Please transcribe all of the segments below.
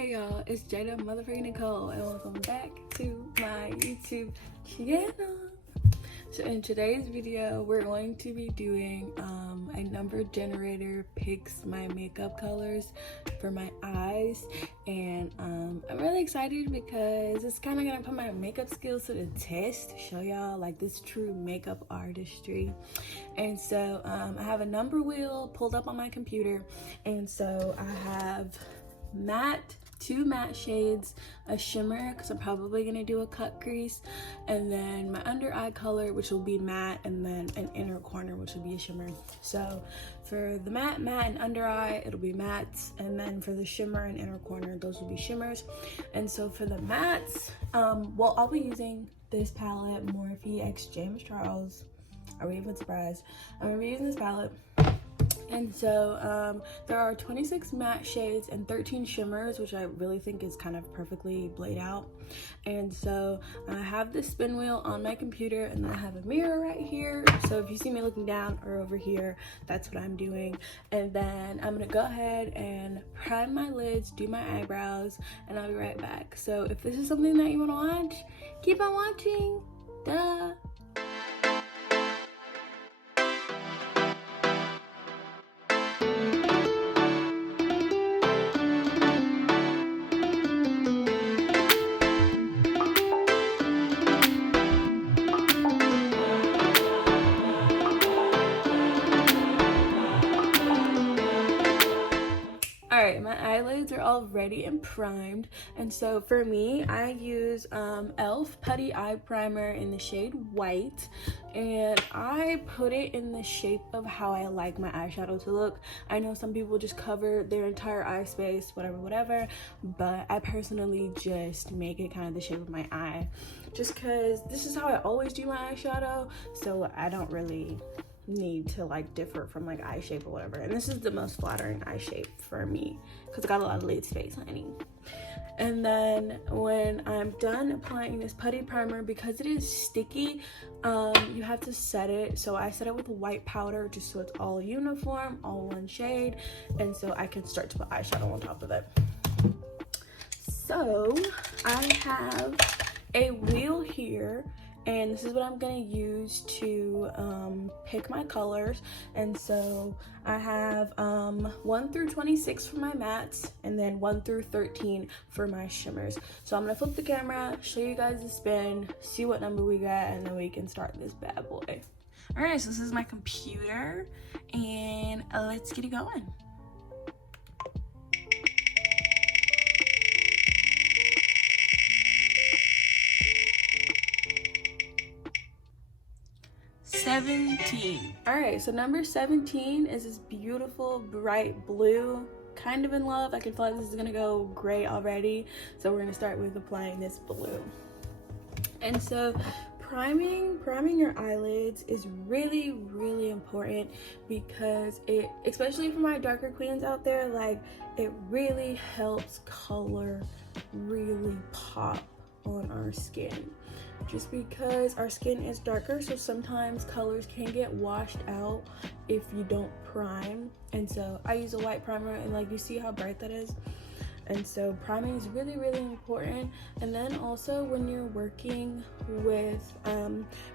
Hey y'all, it's Jada Nicole and welcome back to my YouTube channel. So in today's video, we're going to be doing a number generator picks my makeup colors for my eyes, and I'm really excited because it's kind of gonna put my makeup skills to the test, show y'all like this true makeup artistry. And so I have a number wheel pulled up on my computer, and so I have two matte shades, a shimmer because I'm probably gonna do a cut crease, and then my under eye color, which will be matte, and then an inner corner, which will be a shimmer. So for the matte and under eye, it'll be mattes, and then for the shimmer and inner corner, those will be shimmers. And so for the mattes, well, I'll be using this palette, Morphe x James Charles. Are we even surprised? I'm gonna be using this palette. And so there are 26 matte shades and 13 shimmers, which I really think is kind of perfectly laid out. And so I have this spin wheel on my computer, and then I have a mirror right here. So if you see me looking down or over here, that's what I'm doing. And then I'm gonna go ahead and prime my lids, do my eyebrows, and I'll be right back. So if this is something that you wanna watch, keep on watching, duh. Alright, my eyelids are all ready and primed, and so for me, I use e.l.f. Putty Eye Primer in the shade White, and I put it in the shape of how I like my eyeshadow to look. I know some people just cover their entire eye space, whatever, but I personally just make it kind of the shape of my eye, just because this is how I always do my eyeshadow, so I don't really need to like differ from like eye shape or whatever. And this is the most flattering eye shape for me because I got a lot of lid space, honey. And then when I'm done applying this putty primer, because it is sticky, you have to set it. So I set it with white powder just so it's all uniform, all one shade, and so I can start to put eyeshadow on top of it. So I have a wheel here, and this is what I'm gonna use to pick my colors. And so I have 1 through 26 for my mattes, and then 1 through 13 for my shimmers. So I'm gonna flip the camera, show you guys the spin, see what number we got, and then we can start this bad boy. All right, so this is my computer, and let's get it going. All right, so number 17 is this beautiful bright blue. Kind of in love. I can feel like this is gonna go great already, so we're gonna start with applying this blue. And so priming your eyelids is really important, because it, especially for my darker queens out there, like it really helps color really pop on our skin, just because our skin is darker, so sometimes colors can get washed out if you don't prime. And so I use a white primer, and like you see how bright that is, and so priming is really important. And then also when you're working with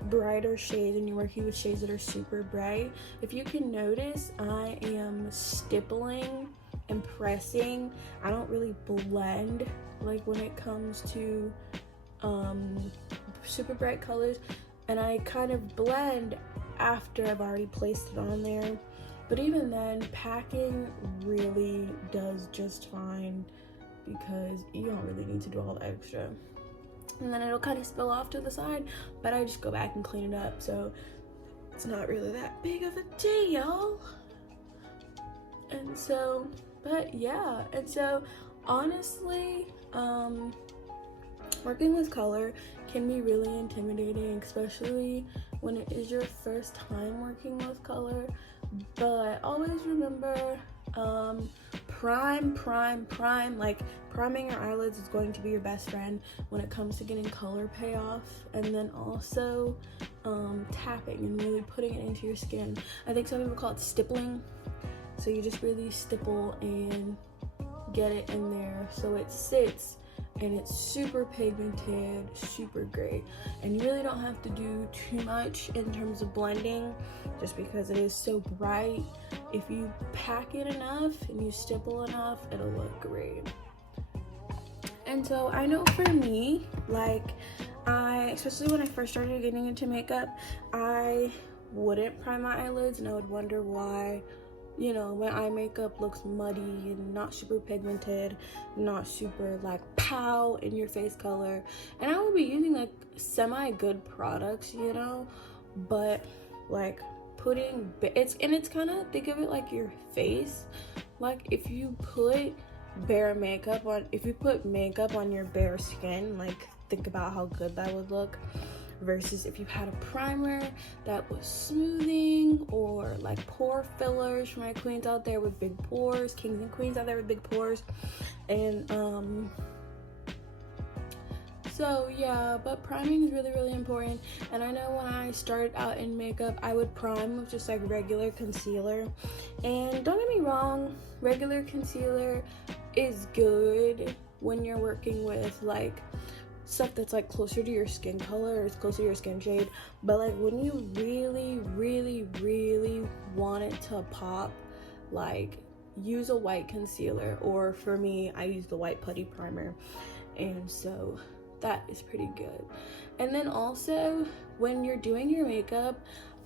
brighter shades and you're working with shades that are super bright, if you can notice, I am stippling and pressing. I don't really blend like when it comes to super bright colors, and I kind of blend after I've already placed it on there. But even then, packing really does just fine, because you don't really need to do all the extra, and then it'll kind of spill off to the side, but I just go back and clean it up, so it's not really that big of a deal. And so, but yeah, and so honestly, working with color can be really intimidating, especially when it is your first time working with color. But always remember, prime. Like, priming your eyelids is going to be your best friend when it comes to getting color payoff. And then also tapping and really putting it into your skin. I think some people call it stippling. So you just really stipple and get it in there so it sits and it's super pigmented, super great. And you really don't have to do too much in terms of blending just because it is so bright. If you pack it enough and you stipple enough, it'll look great. And so I know for me, like, especially when I first started getting into makeup, I wouldn't prime my eyelids and I would wonder why, you know, my eye makeup looks muddy and not super pigmented, not super like pow in your face color. And I would be using like semi-good products, you know, but like putting it's kind of, think of it like your face. Like if you put makeup on your bare skin, like think about how good that would look, versus if you had a primer that was smoothing, or like pore fillers for my queens out there with big pores, kings and queens out there with big pores. And so yeah, but priming is really, really important. And I know when I started out in makeup, I would prime with just like regular concealer. And don't get me wrong, regular concealer is good when you're working with like stuff that's like closer to your skin color or it's closer to your skin shade. But like when you really, really, really want it to pop, like use a white concealer, or for me, I use the white putty primer. And so that is pretty good. And then also when you're doing your makeup,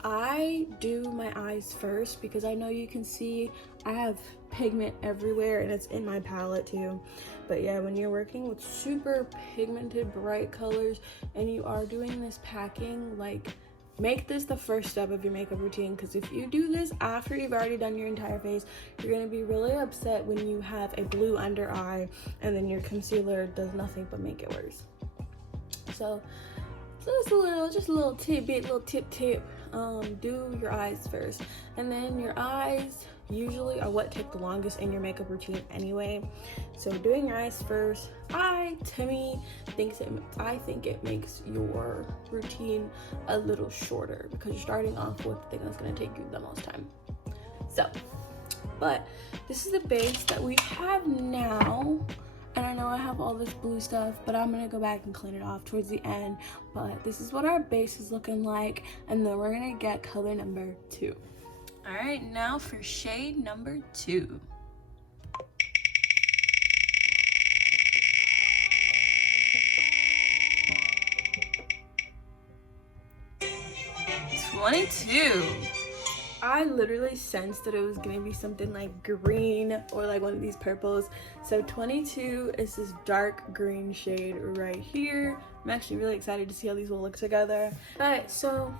I do my eyes first because I know you can see I have pigment everywhere and it's in my palette too. But yeah, when you're working with super pigmented bright colors and you are doing this packing, like make this the first step of your makeup routine, because if you do this after you've already done your entire face, you're going to be really upset when you have a blue under eye and then your concealer does nothing but make it worse. So just a little tidbit, little tip. Do your eyes first, and then your eyes usually are what take the longest in your makeup routine anyway. So doing your eyes first, I think it makes your routine a little shorter because you're starting off with the thing that's going to take you the most time. So, but this is the base that we have now. And I know I have all this blue stuff, but I'm gonna go back and clean it off towards the end. But this is what our base is looking like, and then we're gonna get color number 2. All right, now for shade number 2. I literally sensed that it was gonna be something like green or like one of these purples. So 22 is this dark green shade right here. I'm actually really excited to see how these will look together. Alright, so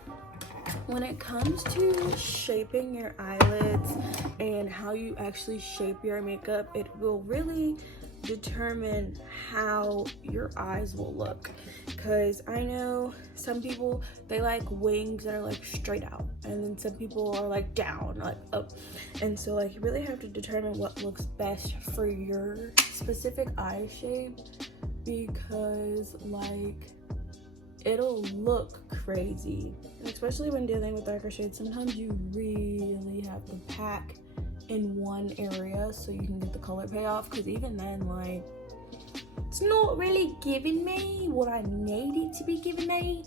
when it comes to shaping your eyelids and how you actually shape your makeup, it will really determine how your eyes will look. Because I know some people, they like wings that are like straight out, and then some people are like down, like up. And so like you really have to determine what looks best for your specific eye shape, because like it'll look crazy. And especially when dealing with darker shades, sometimes you really have to pack in one area so you can get the color payoff, because even then, like, it's not really giving me what I need it to be giving me.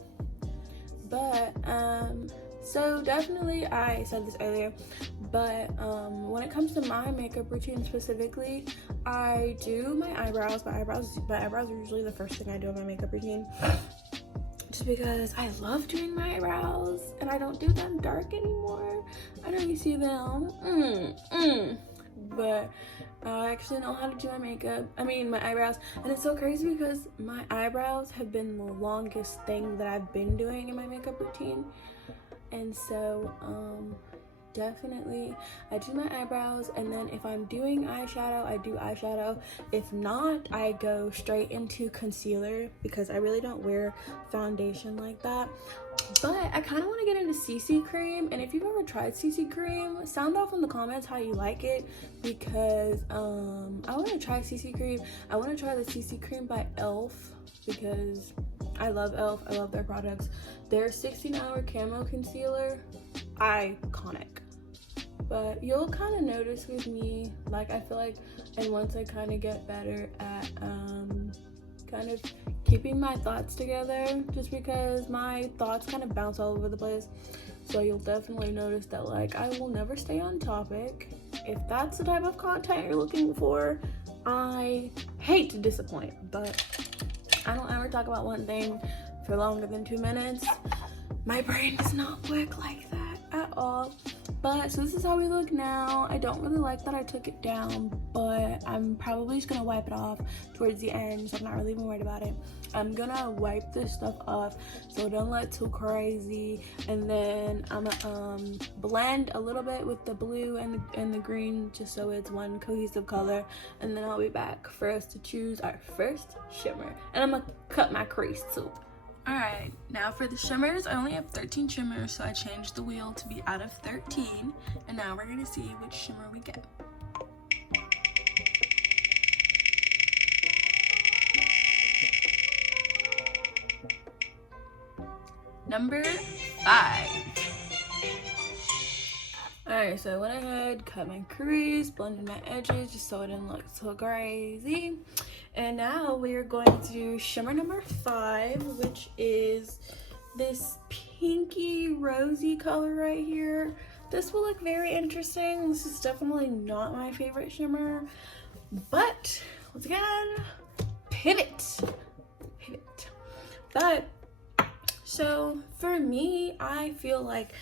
But so definitely, I said this earlier, but when it comes to my makeup routine specifically, I do my eyebrows. My eyebrows are usually the first thing I do in my makeup routine, just because I love doing my eyebrows and I don't do them dark anymore. I know you see them, but I actually know how to do my eyebrows. And it's so crazy because my eyebrows have been the longest thing that I've been doing in my makeup routine. And so definitely I do my eyebrows, and then if I'm doing eyeshadow, I do eyeshadow. If not, I go straight into concealer because I really don't wear foundation like that. But I kind of want to get into CC cream, and if you've ever tried CC cream, sound off in the comments how you like it, because I want to try CC cream. I want to try the CC cream by ELF because I love ELF. I love their products. Their 16-hour camo concealer, iconic. But you'll kind of notice with me, like, I feel like And once I kind of get better at kind of keeping my thoughts together, just because my thoughts kind of bounce all over the place, so you'll definitely notice that like I will never stay on topic. If that's the type of content you're looking for, I hate to disappoint, but I don't ever talk about one thing for longer than 2 minutes. My brain does not work like that at all. But so this is how we look now. I don't really like that I took it down, but I'm probably just gonna wipe it off towards the end, so I'm not really even worried about it. I'm gonna wipe this stuff off so it don't look too crazy, and then I'm gonna blend a little bit with the blue and the green just so it's one cohesive color, and then I'll be back for us to choose our first shimmer. And I'm gonna cut my crease too. Alright, now for the shimmers, I only have 13 shimmers, so I changed the wheel to be out of 13, and now we're gonna see which shimmer we get. Number 5. Alright, so I went ahead, cut my crease, blended my edges just so it didn't look so crazy. And now we are going to do shimmer number 5, which is this pinky rosy color right here. This will look very interesting. This is definitely not my favorite shimmer, but once again, pivot. But so for me, I feel like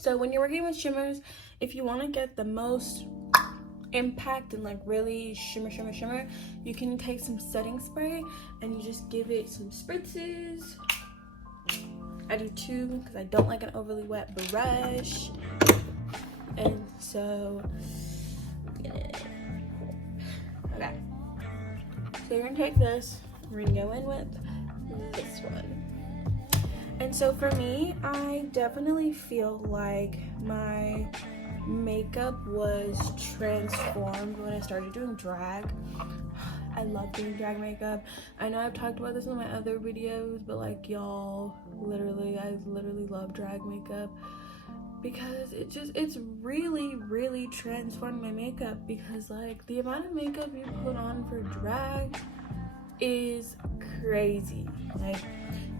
so when you're working with shimmers, if you want to get the most impact and like really shimmer, you can take some setting spray and you just give it some spritzes. I do 2 because I don't like an overly wet brush. And so okay, so you're gonna take this, we're gonna go in with this one. And so for me, I definitely feel like my makeup was transformed when I started doing drag. I love doing drag makeup. I know I've talked about this in my other videos, but like y'all, I literally love drag makeup because it's really transformed my makeup, because like the amount of makeup you put on for drag is crazy. Like,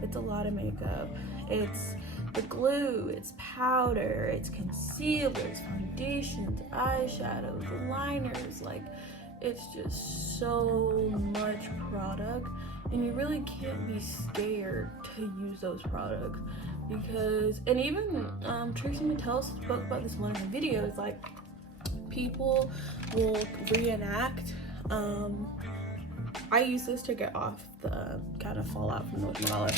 it's a lot of makeup. It's the glue, it's powder, it's concealers, foundations, eyeshadows, liners. Like, it's just so much product, and you really can't be scared to use those products, because, and even Tracy Mattel spoke about this in one of her videos, like people will reenact I use this to get off the kind of fallout from the watermelon.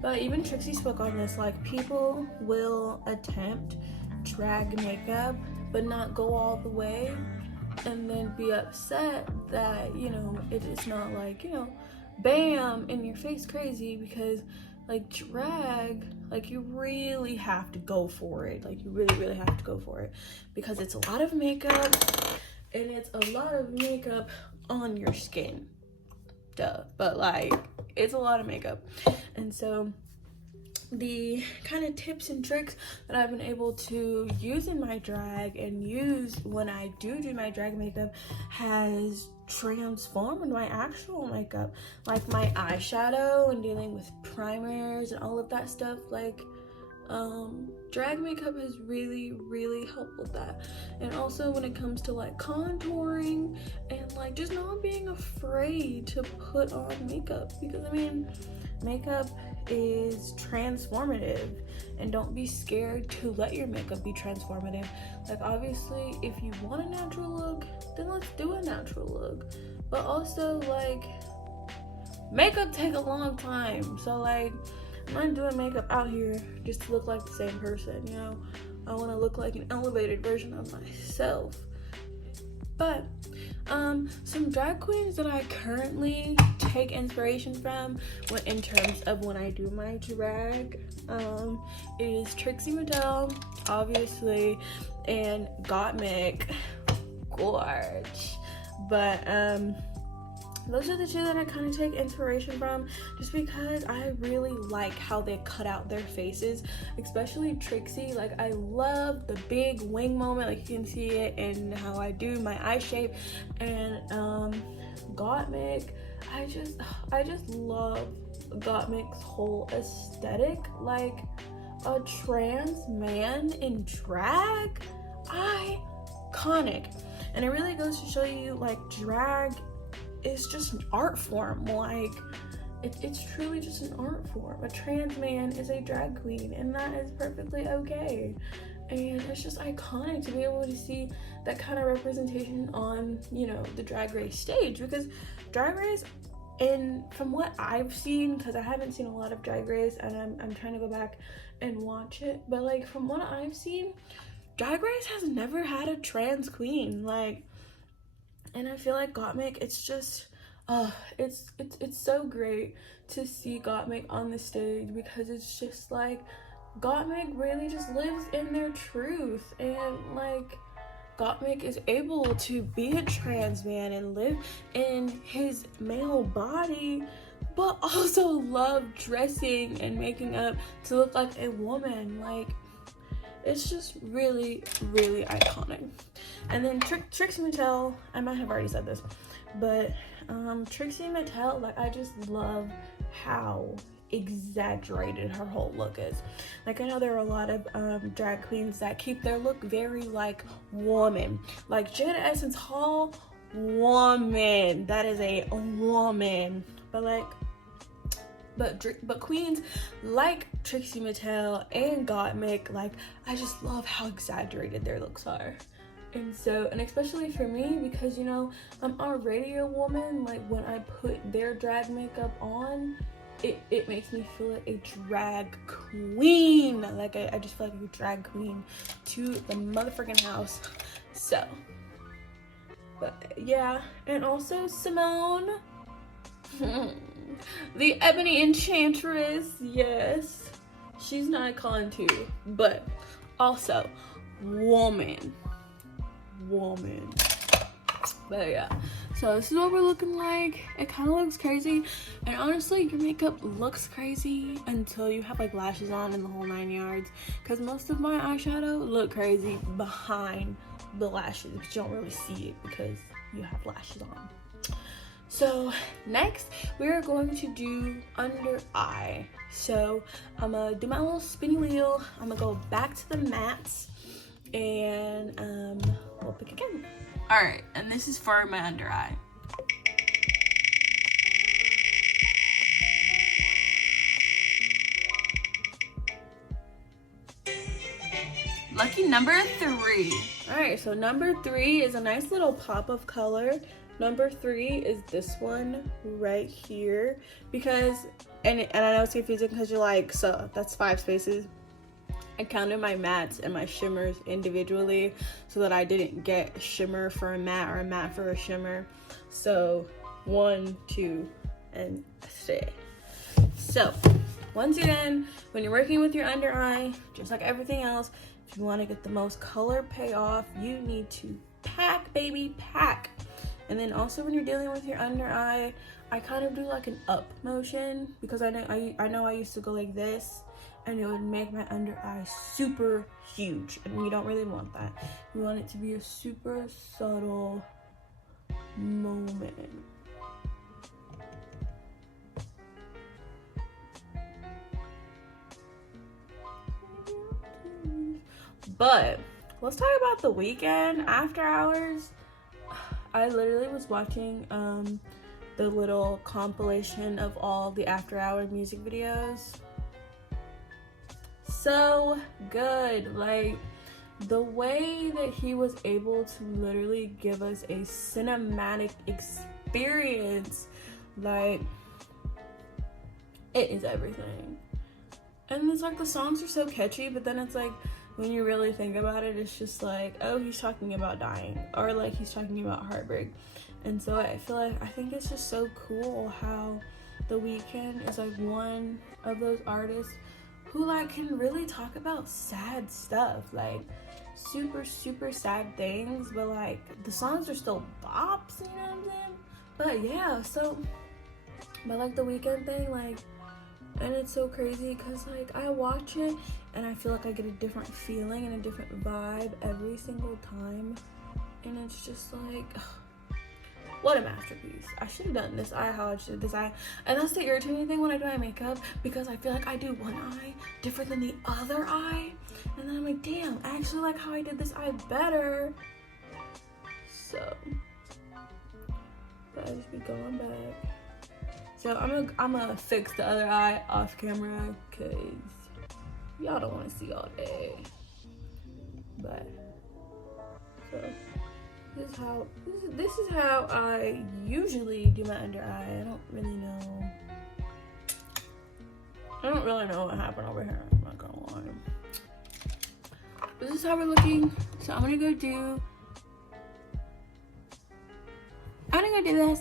But even Trixie spoke on this, like people will attempt drag makeup but not go all the way, and then be upset that, you know, it is not like, you know, bam, in your face crazy, because like drag, like you really have to go for it. Like you really have to go for it, because it's a lot of makeup, and it's a lot of makeup on your skin. Duh, but like it's a lot of makeup. And so the kind of tips and tricks that I've been able to use in my drag and use when I do my drag makeup has transformed my actual makeup, like my eyeshadow and dealing with primers and all of that stuff. Like drag makeup has really helped with that. And also when it comes to like contouring and like just not being afraid to put on makeup, because I mean, makeup is transformative, and don't be scared to let your makeup be transformative. Like obviously if you want a natural look, then let's do a natural look, but also like makeup take a long time. So like I'm not doing makeup out here just to look like the same person, you know. I want to look like an elevated version of myself. But some drag queens that I currently take inspiration from in terms of when I do my drag is Trixie Mattel, obviously, and Gottmik, gorge. But those are the two that I kind of take inspiration from, just because I really like how they cut out their faces, especially Trixie. Like, I love the big wing moment, like you can see it in how I do my eye shape. And Gottmik, I just love Gottmik's whole aesthetic. Like, a trans man in drag, iconic. And it really goes to show you, like, drag is just an art form. Like, it's truly just an art form. A trans man is a drag queen, and that is perfectly okay. And it's just iconic to be able to see that kind of representation on, you know, the Drag Race stage, because Drag Race, and from what I've seen, because I haven't seen a lot of Drag Race, and I'm trying to go back and watch it, but like, from what I've seen, Drag Race has never had a trans queen. Like, and I feel like Gottmik, it's just it's so great to see Gottmik on the stage, because it's just like, Gottmik really just lives in their truth, and like, Gottmik is able to be a trans man and live in his male body, but also love dressing and making up to look like a woman. Like, it's just really, really iconic. And then Trixie Mattel, I might have already said this, but Trixie Mattel, like, I just love how exaggerated her whole look is. Like, I know there are a lot of drag queens that keep their look very like woman, like Jada Essence Hall, woman, that is a woman. But like, but queens like Trixie Mattel and Gottmik, like, I just love how exaggerated their looks are. And so, and especially for me, because, you know, I'm already a woman, like, when I put their drag makeup on, it makes me feel like a drag queen. Like, I just feel like a drag queen to the motherfucking house. So, but yeah. And also Simone, the Ebony Enchantress, yes, she's an icon too, but also woman. But yeah, so this is what we're looking like. It kind of looks crazy, and honestly, your makeup looks crazy until you have like lashes on and the whole 9 yards, because most of my eyeshadow look crazy behind the lashes, but you don't really see it because you have lashes on. So next, we are going to do under eye. So I'm gonna do my little spinny wheel. I'm gonna go back to the mattes, and we'll pick again. All right, and this is for my under eye. Lucky number 3. All right, so number 3 is a nice little pop of color. Number 3 is this one right here, because, and I know it's confusing because you're like, so that's 5 spaces. I counted my mattes and my shimmers individually so that I didn't get a shimmer for a matte or a matte for a shimmer. So 1, 2, and 3. So once again, when you're working with your under eye, just like everything else, if you want to get the most color payoff, you need to pack, baby, pack. And then also when you're dealing with your under eye, I kind of do like an up motion, because I know I used to go like this, and it would make my under eye super huge, and you don't really want that. You want it to be a super subtle moment. But let's talk about the weekend after hours. I literally was watching the little compilation of all the after hour music videos. So good. Like, the way that he was able to literally give us a cinematic experience, like, it is everything. And it's like, the songs are so catchy, but then it's like, when you really think about it, it's just like, oh, he's talking about dying, or like he's talking about heartbreak. And so I think it's just so cool how The Weeknd is like one of those artists who like can really talk about sad stuff, like super, super sad things, but like the songs are still bops, you know what I'm saying? But yeah, so, but like the weekend thing, like, and it's so crazy because like I watch it and I feel like I get a different feeling and a different vibe every single time, and it's just like, ugh, what a masterpiece. I should have done this eye how I did this eye. And that's the irritating thing when I do my makeup, because I feel like I do one eye different than the other eye, and then I'm like, damn, I actually like how I did this eye better. So, but I just be going back. So I'm gonna fix the other eye off camera because y'all don't want to see all day. But so this is how I usually do my under eye. I don't really know what happened over here. I'm not gonna lie. This is how we're looking. So I'm gonna go do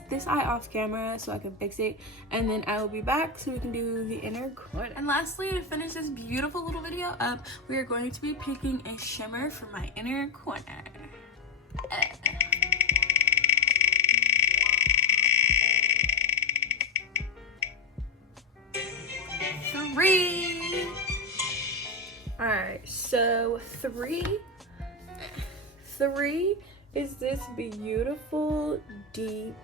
this eye off camera so I can fix it, and then I will be back so we can do the inner corner. And lastly, to finish this beautiful little video up, we are going to be picking a shimmer for my inner corner. 3. Alright, so 3 is this beautiful deep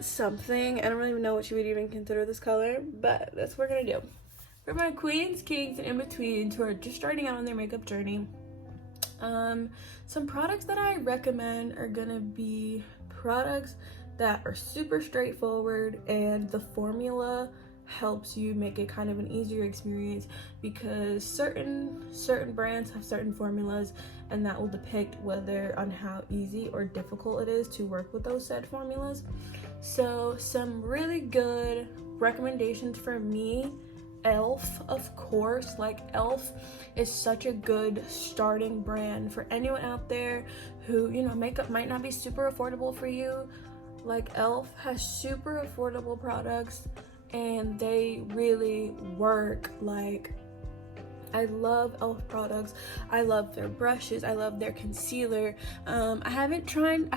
something. I don't really know what you would even consider this color, but that's what we're gonna do. For my queens, kings, and in-betweens who are just starting out on their makeup journey, some products that I recommend are gonna be products that are super straightforward, and the formula helps you make it kind of an easier experience, because certain brands have certain formulas, and that will depict whether on how easy or difficult it is to work with those said formulas. So some really good recommendations for me: Elf, of course. Like, Elf is such a good starting brand for anyone out there who, you know, makeup might not be super affordable for you. Like, Elf has super affordable products and they really work. Like, I love Elf products. I love their brushes. I love their concealer. I haven't tried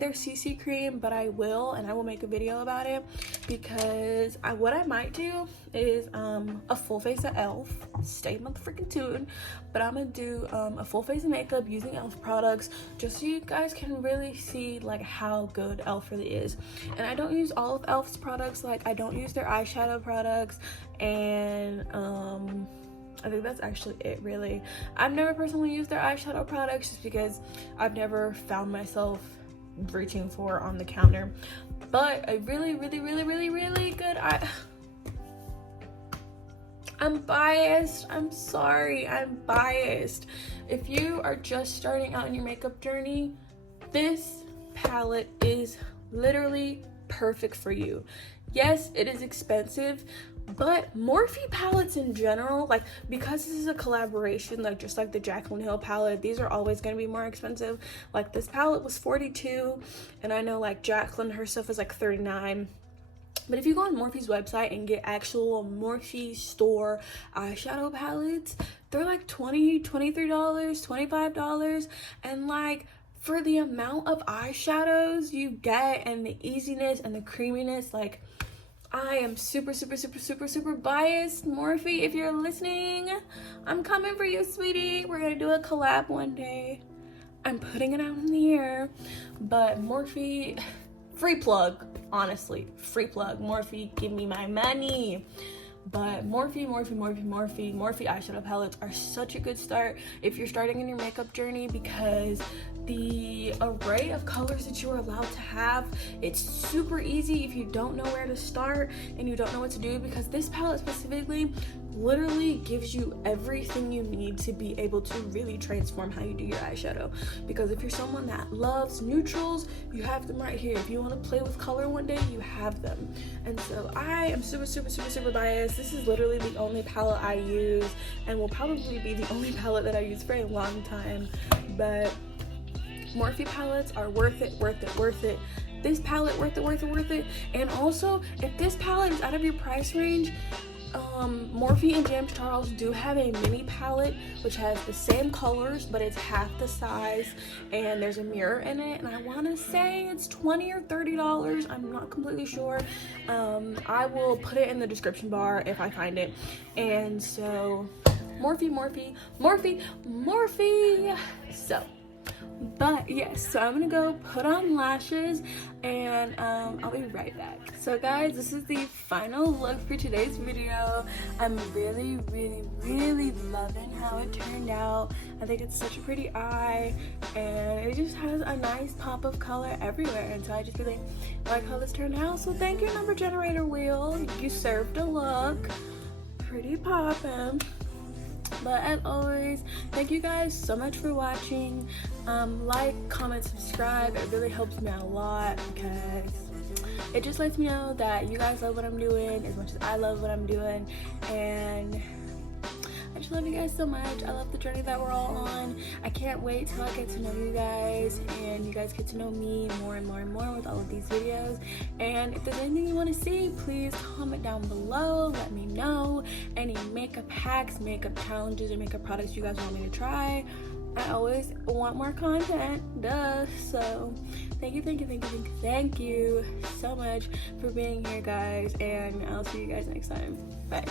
their CC cream, but I will, and I will make a video about it, because what I might do is a full face of Elf. Stay motherfucking tuned. But I'm gonna do a full face of makeup using Elf products, just so you guys can really see like how good Elf really is. And I don't use all of Elf's products. Like, I don't use their eyeshadow products, and I think that's actually it, really. I've never personally used their eyeshadow products just because I've never found myself reaching for on the counter. But a really good I'm biased. I'm sorry. I'm biased. If you are just starting out in your makeup journey, this palette is literally perfect for you. Yes, it is expensive, but Morphe palettes in general, like, because this is a collaboration, like just like the Jaclyn Hill palette, these are always going to be more expensive. Like, this palette was $42, and I know like Jaclyn, her stuff is like $39. But if you go on Morphe's website and get actual Morphe store eyeshadow palettes, they're like $20, $23, $25, and like, for the amount of eyeshadows you get and the easiness and the creaminess, like, I am super biased. Morphe, if you're listening, I'm coming for you, sweetie. We're gonna do a collab one day. I'm putting it out in the air. But Morphe, free plug, honestly, free plug. Morphe, give me my money. But Morphe eyeshadow palettes are such a good start if you're starting in your makeup journey, because the array of colors that you are allowed to have, it's super easy if you don't know where to start and you don't know what to do, because this palette specifically literally gives you everything you need to be able to really transform how you do your eyeshadow. Because if you're someone that loves neutrals, you have them right here. If you want to play with color one day, you have them. And so I am super biased. This is literally the only palette I use, and will probably be the only palette that I use for a long time. But Morphe palettes are worth it. This palette, worth it. And also, if this palette is out of your price range, Morphe and James Charles do have a mini palette which has the same colors but it's half the size, and there's a mirror in it, and I want to say it's $20 or $30. I'm not completely sure. I will put it in the description bar if I find it. And so Morphe. So but yes, so I'm gonna go put on lashes, and I'll be right back. So guys, this is the final look for today's video. I'm really loving how it turned out. I think it's such a pretty eye, and it just has a nice pop of color everywhere, and so I just really like how this turned out. So thank you, number generator wheel. You served a look. Pretty poppin'. But as always, thank you guys so much for watching. Like, comment, subscribe. It really helps me out a lot because it just lets me know that you guys love what I'm doing as much as I love what I'm doing. And I just love you guys so much. I love the journey that we're all on. I can't wait till I get to know you guys and you guys get to know me more and more with all of these videos. And if there's anything you want to see, please comment down below. Let me know any makeup hacks, makeup challenges, or makeup products you guys want me to try. I always want more content, duh. So thank you so much for being here, guys, and I'll see you guys next time. Bye.